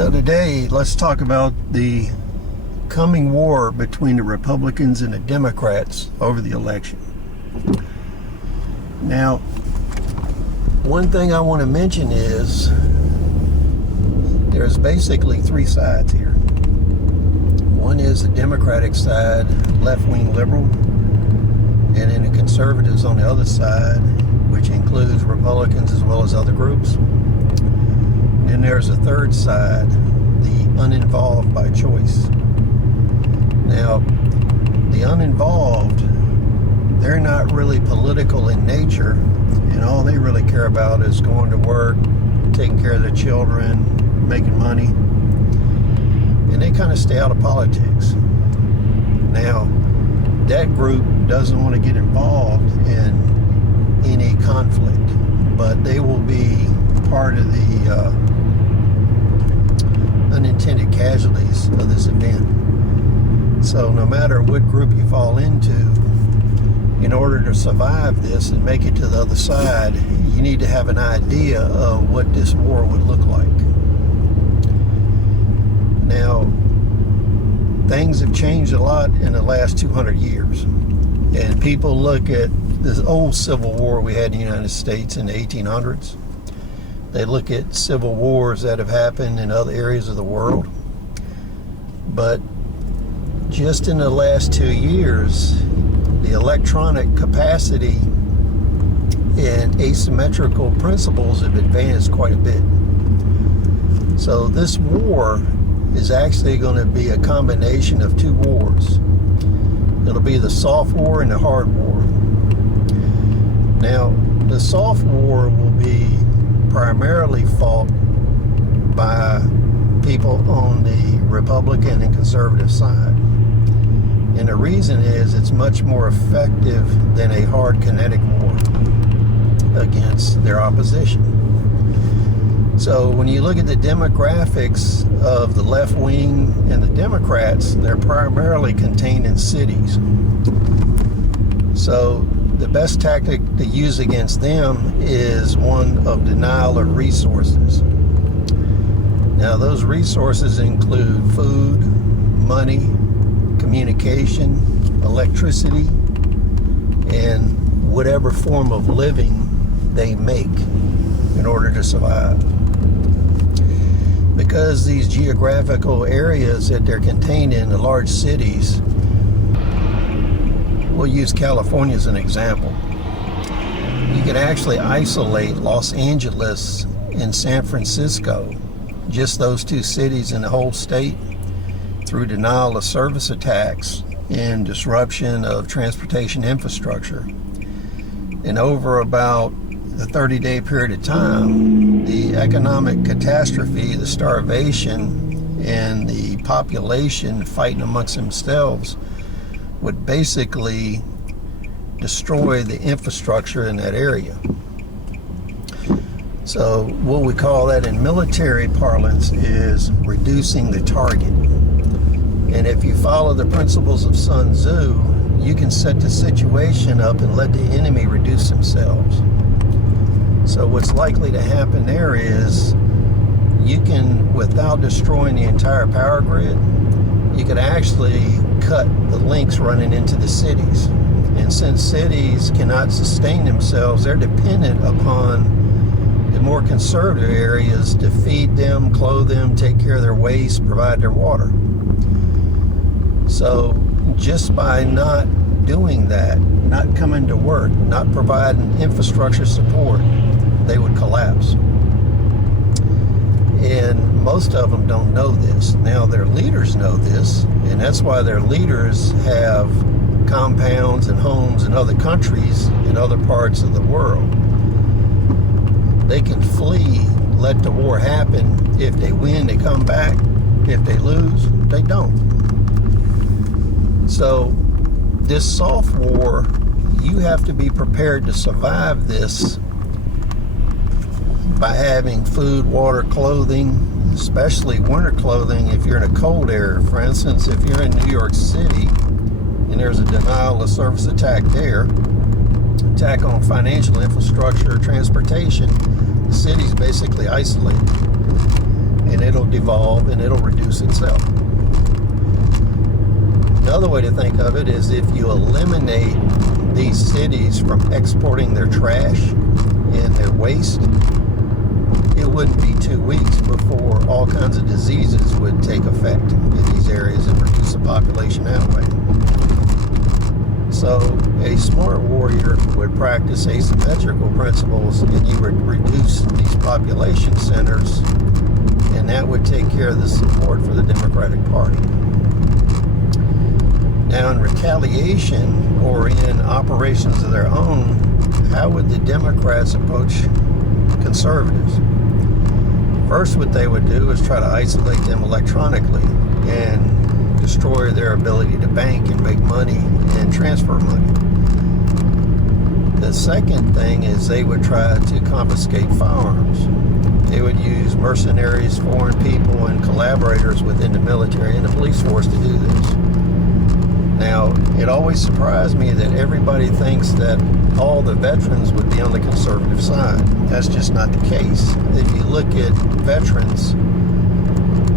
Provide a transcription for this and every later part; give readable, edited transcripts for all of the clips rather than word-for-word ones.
So today, let's talk about the coming war between the Republicans and the Democrats over the election. Now, one thing I want to mention is there's basically three sides here. One is the Democratic side, left-wing liberal, and then the conservatives on the other side, which includes Republicans as well as other groups. Then there's a third side, the uninvolved by choice. Now, the uninvolved, they're not really political in nature, and all they really care about is going to work, taking care of their children, making money, and they kind of stay out of politics. Now, that group doesn't want to get involved in any conflict, but they will be part of the unintended casualties of this event. So no matter what group you fall into, in order to survive this and make it to the other side, you need to have an idea of what this war would look like. Now, things have changed a lot in the last 200 years. And people look at this old civil war we had in the United States in the 1800s. They look at civil wars that have happened in other areas of the world. But just in the last 2 years, the electronic capacity and asymmetrical principles have advanced quite a bit. So this war is actually going to be a combination of two wars. It'll be the soft war and the hard war. Now, the soft war will be primarily fought by people on the Republican and conservative side. And the reason is it's much more effective than a hard kinetic war against their opposition. So when you look at the demographics of the left wing and the Democrats, they're primarily contained in cities. So the best tactic to use against them is one of denial of resources. Now, those resources include food, money, communication, electricity, and whatever form of living they make in order to survive. Because these geographical areas that they're contained in, the large cities, we'll use California as an example. You can actually isolate Los Angeles and San Francisco, just those two cities in the whole state, through denial of service attacks and disruption of transportation infrastructure. And over about the 30-day period of time, the economic catastrophe, the starvation, and the population fighting amongst themselves would basically destroy the infrastructure in that area. So what we call that in military parlance is reducing the target. And if you follow the principles of Sun Tzu, you can set the situation up and let the enemy reduce themselves. So what's likely to happen there is you can, without destroying the entire power grid, you could actually cut the links running into the cities. And since cities cannot sustain themselves, they're dependent upon the more conservative areas to feed them, clothe them, take care of their waste, provide their water. So just by not doing that, not coming to work, not providing infrastructure support, they would collapse. And most of them don't know this. Now their leaders know this, and that's why their leaders have compounds and homes in other countries in other parts of the world. They can flee, let the war happen. If they win, they come back. If they lose, they don't. So this soft war, you have to be prepared to survive this by having food, water, clothing, especially winter clothing if you're in a cold area. For instance, if you're in New York City and there's a denial of service attack there, attack on financial infrastructure, transportation, the city's basically isolated. and it'll devolve and it'll reduce itself. Another way to think of it is if you eliminate these cities from exporting their trash and their waste, it wouldn't be 2 weeks before all kinds of diseases would take effect in these areas and reduce the population that way. So a smart warrior would practice asymmetrical principles, and you would reduce these population centers, and that would take care of the support for the Democratic Party. Now, in retaliation or in operations of their own, how would the Democrats approach conservatives? First, what they would do is try to isolate them electronically and destroy their ability to bank and make money and transfer money. The second thing is they would try to confiscate firearms. They would use mercenaries, foreign people, and collaborators within the military and the police force to do this. Now, it always surprised me that everybody thinks that all the veterans would be on the conservative side. That's just not the case. If you look at veterans,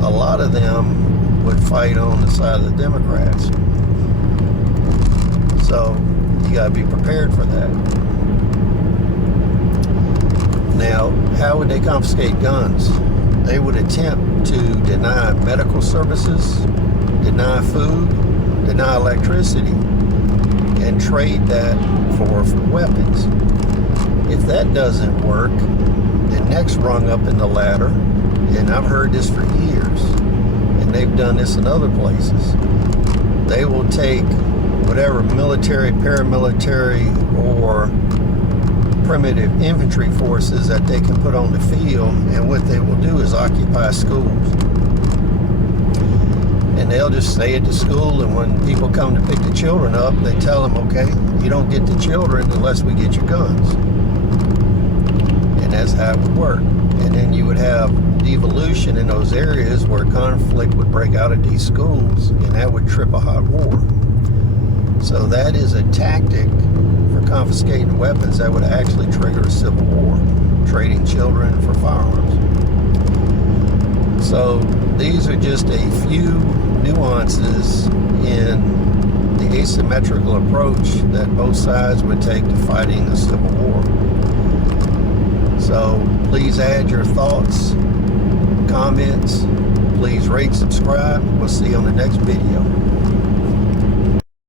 a lot of them would fight on the side of the Democrats. So, you got to be prepared for that. Now, how would they confiscate guns? They would attempt to deny medical services, deny food, deny electricity, and trade that for weapons. If that doesn't work, the next rung up in the ladder, and I've heard this for years, and they've done this in other places, they will take whatever military, paramilitary, or primitive infantry forces that they can put on the field, and what they will do is occupy schools. And they'll just stay at the school, and when people come to pick the children up, they tell them, okay, you don't get the children unless we get your guns. And that's how it would work. And then you would have devolution in those areas where conflict would break out at these schools, and that would trip a hot war. So that is a tactic for confiscating weapons that would actually trigger a civil war, trading children for firearms. So these are just a few nuances in the asymmetrical approach that both sides would take to fighting a civil war. So please add your thoughts, comments. Please rate, subscribe. We'll see you on the next video.